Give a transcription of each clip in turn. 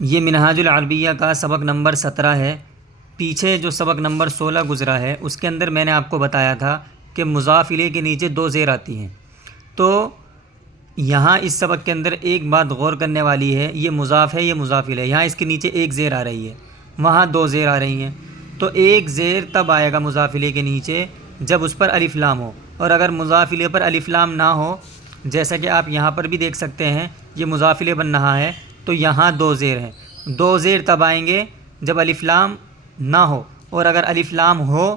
یہ منہاج العربیہ کا سبق نمبر 17 ہے۔ پیچھے جو سبق نمبر 16 گزرا ہے اس کے اندر میں نے آپ کو بتایا تھا کہ مضاف الیہ کے نیچے دو زیر آتی ہیں۔ تو یہاں اس سبق کے اندر ایک بات غور کرنے والی ہے، یہ مضاف ہے، یہ مضاف الیہ، یہاں اس کے نیچے ایک زیر آ رہی ہے، وہاں دو زیر آ رہی ہیں۔ تو ایک زیر تب آئے گا مضاف الیہ کے نیچے جب اس پر الف لام ہو، اور اگر مضاف الیہ پر الف لام نہ ہو، جیسا کہ آپ یہاں پر بھی دیکھ سکتے ہیں یہ مضاف الیہ بن رہا ہے، تو یہاں دو زیر ہیں۔ دو زیر تب آئیں گے جب الف لام نہ ہو، اور اگر الف لام ہو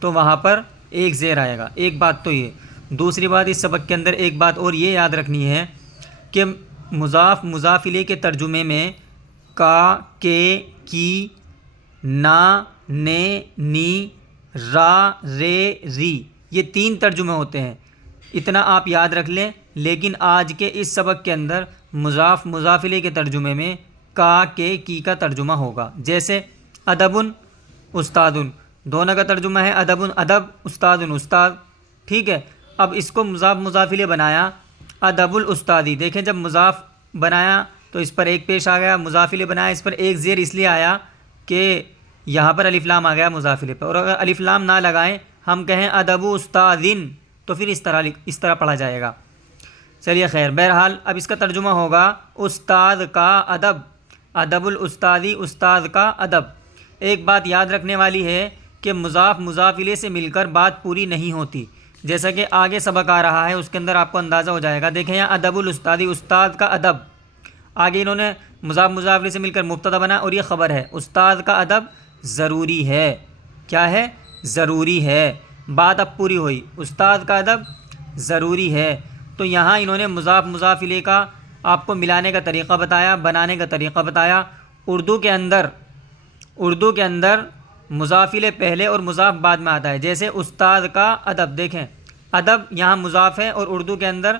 تو وہاں پر ایک زیر آئے گا۔ ایک بات تو یہ۔ دوسری بات اس سبق کے اندر ایک بات اور یہ یاد رکھنی ہے کہ مضاف الیہ کے ترجمے میں کا، کے، کی، نا، نے، نی، را، رے، ری، یہ تین ترجمے ہوتے ہیں۔ اتنا آپ یاد رکھ لیں، لیکن آج کے اس سبق کے اندر مضاف الیہ کے ترجمے میں کا، کے، کی کا ترجمہ ہوگا۔ جیسے ادبن، استادن، دونوں کا ترجمہ ہے ادبن ادب، استادن استاد، ٹھیک ہے۔ اب اس کو مضاف الیہ بنایا ادب الاستادی، دیکھیں جب مضاف بنایا تو اس پر ایک پیش آ گیا، مضاف الیہ بنایا اس پر ایک زیر اس لیے آیا کہ یہاں پر الف لام آ گیا مضاف الیہ پر، اور اگر الف لام نہ لگائیں ہم کہیں ادب استادن تو پھر اس طرح پڑھا جائے گا۔ چلیے خیر، بہرحال اب اس کا ترجمہ ہوگا استاد کا ادب، ادب الاستادی، استاد کا ادب۔ ایک بات یاد رکھنے والی ہے کہ مضاف الیہ سے مل کر بات پوری نہیں ہوتی، جیسا کہ آگے سبق آ رہا ہے اس کے اندر آپ کو اندازہ ہو جائے گا۔ دیکھیں یہاں ادب الاستادی، استاد کا ادب، آگے انہوں نے مضاف الیہ سے مل کر مبتدا بنا اور یہ خبر ہے۔ استاد کا ادب ضروری ہے، کیا ہے؟ ضروری ہے۔ بات اب پوری ہوئی، استاد کا ادب ضروری ہے۔ تو یہاں انہوں نے مضاف الیہ کا آپ کو ملانے کا طریقہ بتایا، بنانے کا طریقہ بتایا۔ اردو کے اندر مضاف الیہ پہلے اور مضاف بعد میں آتا ہے۔ جیسے استاد کا ادب، دیکھیں ادب یہاں مضاف ہے اور اردو کے اندر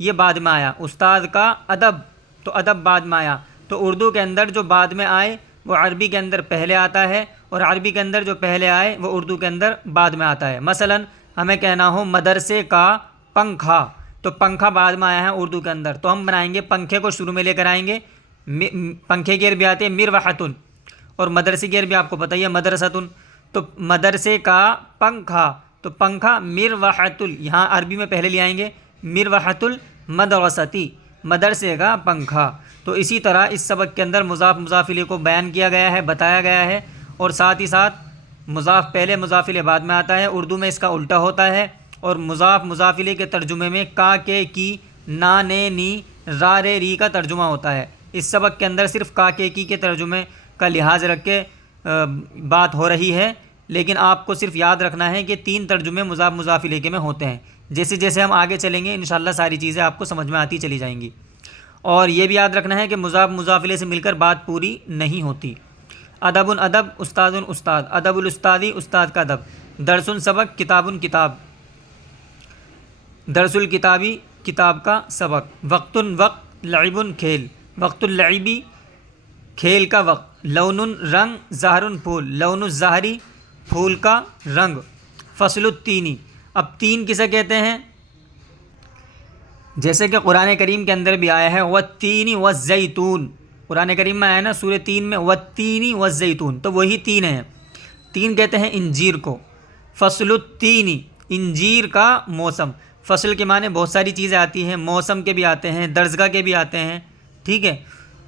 یہ بعد میں آیا، استاد کا ادب، تو ادب بعد میں آیا۔ تو اردو کے اندر جو بعد میں آئے وہ عربی کے اندر پہلے آتا ہے، اور عربی کے اندر جو پہلے آئے وہ اردو کے اندر بعد میں آتا ہے۔ مثلا ہمیں کہنا ہو مدرسے کا پنکھا، تو پنکھا بعد میں آیا ہے اردو کے اندر، تو ہم بنائیں گے پنکھے کو شروع میں لے کر آئیں گے، پنکھے کی عربی آتے ہیں مروحتن، اور مدرسے کی عربی آپ کو پتہ ہی ہے مدرستن۔ تو مدرسے کا پنکھا، تو پنکھا مروحت، یہاں عربی میں پہلے لے آئیں گے مروحت المدرستی، مدرسے کا پنکھا۔ تو اسی طرح اس سبق کے اندر مضاف الیہ کو بیان کیا گیا ہے، بتایا گیا ہے، اور ساتھ ہی ساتھ مضاف پہلے مضاف الیہ بعد میں آتا ہے، اردو میں اس کا الٹا ہوتا ہے، اور مضاف الیہ کے ترجمے میں کا، کے، کی، نا، نے، نی، را، رے، ری کا ترجمہ ہوتا ہے۔ اس سبق کے اندر صرف کا، کے، کی کے ترجمے کا لحاظ رکھ کے بات ہو رہی ہے، لیکن آپ کو صرف یاد رکھنا ہے کہ تین ترجمے مضاف الیہ کے میں ہوتے ہیں۔ جیسے جیسے ہم آگے چلیں گے انشاءاللہ ساری چیزیں آپ کو سمجھ میں آتی چلی جائیں گی، اور یہ بھی یاد رکھنا ہے کہ مضاف الیہ سے مل کر بات پوری نہیں ہوتی۔ ادب ادب، استاد استاد، ادب الاستادی، استاد کا ادب۔ درس سبق، کتاب کتاب، درس الکتابی، کتاب کا سبق۔ وقت وقت، لعب کھیل، وقت اللعبی، کھیل کا وقت۔ لون رنگ، زہر پھول، لون الزہری، پھول کا رنگ۔ فصل التینی، اب تین کسے کہتے ہیں؟ جیسے کہ قرآن کریم کے اندر بھی آیا ہے والتین والزیتون، قرآن کریم میں آیا نا سورہ 3 میں والتین والزیتون، تو وہی تین ہیں۔ تین کہتے ہیں انجیر کو۔ فصل التینی، انجیر کا موسم۔ فصل کے معنی بہت ساری چیزیں آتی ہیں، موسم کے بھی آتے ہیں، درجگاہ کے بھی آتے ہیں، ٹھیک ہے۔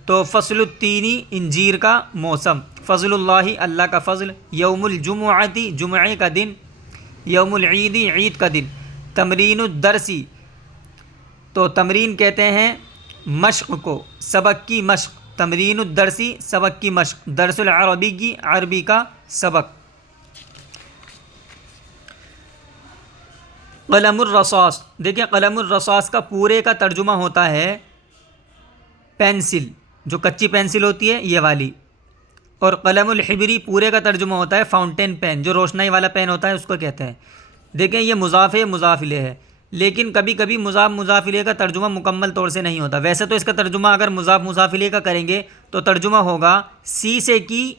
تو فصل التینی، انجیر کا موسم۔ فضل اللہ، اللہ کا فضل۔ یوم الجمعتی، جمعے کا دن۔ یوم العیدی، عید کا دن۔ تمرین الدرسی، تو تمرین کہتے ہیں مشق کو، سبق کی مشق۔ تمرین الدرسی، سبق کی مشق۔ درس العربی کی، عربی کا سبق۔ قلم الرصاص، دیکھیں قلم الرصاص کا پورے کا ترجمہ ہوتا ہے پینسل، جو کچی پینسل ہوتی ہے یہ والی، اور قلم الحبری پورے کا ترجمہ ہوتا ہے فاؤنٹین پین، جو روشنائی والا پین ہوتا ہے اس کو کہتے ہیں۔ دیکھیں یہ مضاف الیہ ہے، لیکن کبھی کبھی مضاف الیہ کا ترجمہ مکمل طور سے نہیں ہوتا۔ ویسے تو اس کا ترجمہ اگر مضاف الیہ کا کریں گے تو ترجمہ ہوگا سیسے کی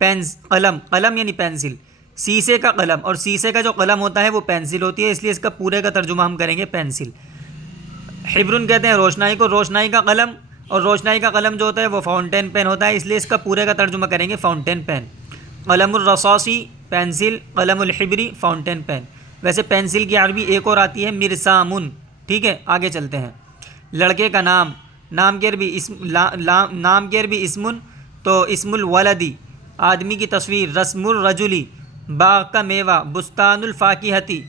قلم، قلم یعنی پینسل، سیسے کا قلم، اور سیسے کا جو قلم ہوتا ہے وہ پینسل ہوتی ہے، اس لیے اس کا پورے کا ترجمہ ہم کریں گے پینسل۔ حبرن کہتے ہیں روشنائی کو، روشنائی کا قلم، اور روشنائی کا قلم جو ہوتا ہے وہ فاؤنٹین پین ہوتا ہے، اس لیے اس کا پورے کا ترجمہ کریں گے فاؤنٹین پین۔ قلم الرصاصی پینسل، قلم الحبری فاؤنٹین پین۔ ویسے پینسل کی عربی ایک اور آتی ہے مرسامن، ٹھیک ہے، آگے چلتے ہیں۔ لڑکے کا نام، نام کی عربی نام کی عربی اسمن، تو اسم الولدی۔ آدمی کی تصویر رسم الرجلی، باغ کا میوہ بستان الفاکہتی۔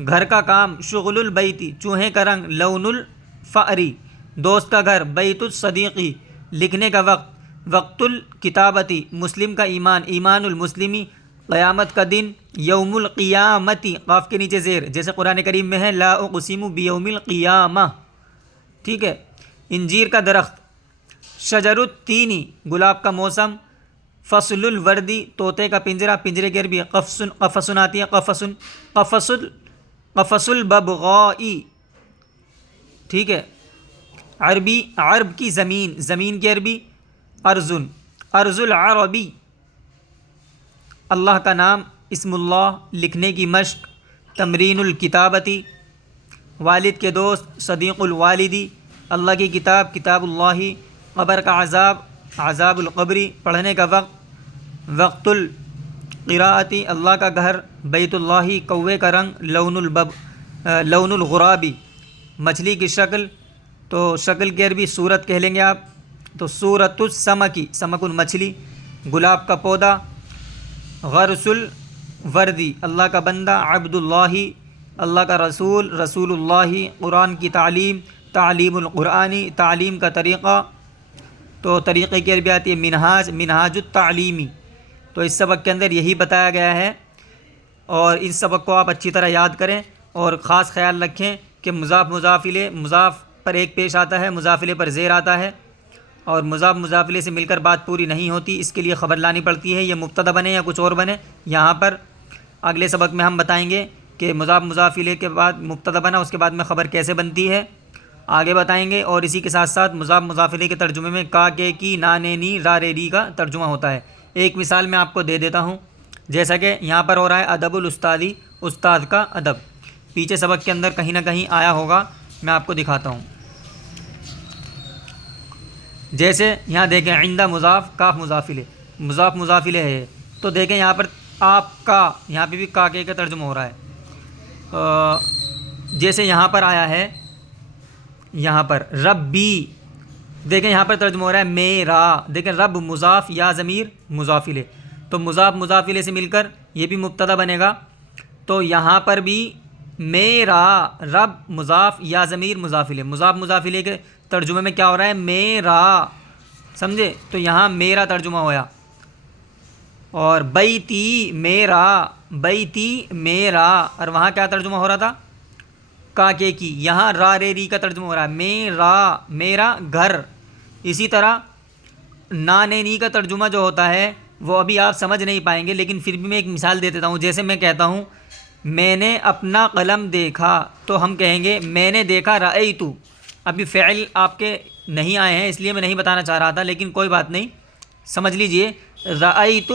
گھر کا کام شغل البیتی، چوہے کا رنگ لون الفأری۔ دوست کا گھر بیت الصدیقی۔ لکھنے کا وقت وقت الکتابتی۔ مسلم کا ایمان ایمان المسلمی۔ قیامت کا دن یوم القیامتی، قاف کے نیچے زیر، جیسے قرآن کریم میں ہے لا اقسم بیوم القیامہ، ٹھیک ہے۔ انجیر کا درخت، شجر التینی، گلاب کا موسم۔ فصل الوردی، طوطے کا پنجرہ، پنجرے کی عربی قفص آتی ہے، قفص الببغائی، ٹھیک ہے۔ عربی عرب کی زمین، زمین کی عربی ارضن، ارض العربی۔ اللہ کا نام اسم اللہ، لکھنے کی مشق تمرین الکتابتی۔ والد کے دوست صدیق الوالدی۔ اللہ کی کتاب کتاب اللہ۔ قبر کا عذاب عذاب القبری، پڑھنے کا وقت وقت القراءتی۔ اللہ کا گھر بیت اللہ۔ کوے کا رنگ لون الغرابی۔ مچھلی کی شکل، تو شکل کی عربی صورت کہہ لیں گے آپ، تو صورت السمکی، سمک مچھلی۔ گلاب کا پودا غرس الوردی۔ اللہ کا بندہ عبد اللہ۔ اللہ کا رسول رسول اللہ۔ قرآن کی تعلیم تعلیم القرآنی، تعلیم کا طریقہ، تو طریقے کی عربی آتی ہے منہاج منہاج التعلیمی۔ تو اس سبق کے اندر یہی بتایا گیا ہے، اور اس سبق کو آپ اچھی طرح یاد کریں، اور خاص خیال رکھیں کہ مضاف مضاف الیہ، مضاف پر ایک پیش آتا ہے، مضاف الیہ پر زیر آتا ہے، اور مضاف مضاف الیہ سے مل کر بات پوری نہیں ہوتی، اس کے لیے خبر لانی پڑتی ہے، یہ مبتدا بنے یا کچھ اور بنے۔ یہاں پر اگلے سبق میں ہم بتائیں گے کہ مضاف مضاف الیہ کے بعد مبتدا بنا، اس کے بعد میں خبر کیسے بنتی ہے، آگے بتائیں گے۔ اور اسی کے ساتھ ساتھ مضاف مضاف الیہ کے ترجمے میں کا کے کی نا نے نی را رے ری کا ترجمہ ہوتا ہے۔ ایک مثال میں آپ کو دے دیتا ہوں، جیسا کہ یہاں پر ہو رہا ہے ادب الاستادی، استاد کا ادب، پیچھے سبق کے اندر کہیں نہ کہیں آیا ہوگا، میں آپ کو دکھاتا ہوں۔ جیسے یہاں دیکھیں عندہ مضاف کاف مضاف الیہ، مضاف مضاف الیہ ہے، تو دیکھیں یہاں پر آپ کا، یہاں پہ بھی کا کے کا ترجمہ ہو رہا ہے۔ جیسے یہاں پر آیا ہے، یہاں پر ربی، دیکھیں یہاں پر ترجمہ ہو رہا ہے میرا، دیکھیں رب مضاف یا ضمیر مضاف الیہ، تو مضاف مضاف الیہ سے مل کر یہ بھی مبتدا بنے گا، تو یہاں پر بھی میرا رب مضاف یا ضمیر مضاف الیہ، مضاف مضاف الیہ کے ترجمے میں کیا ہو رہا ہے میرا، سمجھے، تو یہاں میرا ترجمہ ہوا۔ اور بیتی میرا، بیتی میرا، اور وہاں کیا ترجمہ ہو رہا تھا کا کے کی، یہاں را رے ری کا ترجمہ ہو رہا ہے میرا میرا گھر۔ اسی طرح نا نے نی کا ترجمہ جو ہوتا ہے وہ ابھی آپ سمجھ نہیں پائیں گے، لیکن پھر بھی میں ایک مثال دے دیتا ہوں۔ جیسے میں کہتا ہوں میں نے اپنا قلم دیکھا، تو ہم کہیں گے میں نے دیکھا رأیت۔ ابھی فعل آپ کے نہیں آئے ہیں اس لیے میں نہیں بتانا چاہ رہا تھا، لیکن کوئی بات نہیں، سمجھ لیجئے رأیت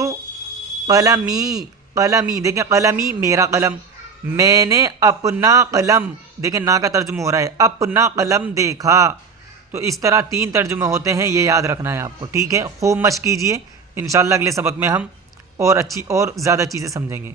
قلمی، قلمی، دیکھیں قلمی میرا قلم، میں نے اپنا قلم، دیکھیں نا کا ترجمہ ہو رہا ہے اپنا قلم دیکھا۔ تو اس طرح 3 ترجمے ہوتے ہیں، یہ یاد رکھنا ہے آپ کو، ٹھیک ہے۔ خوب مشق کیجئے، انشاءاللہ اگلے سبق میں ہم اور اچھی اور زیادہ چیزیں سمجھیں گے۔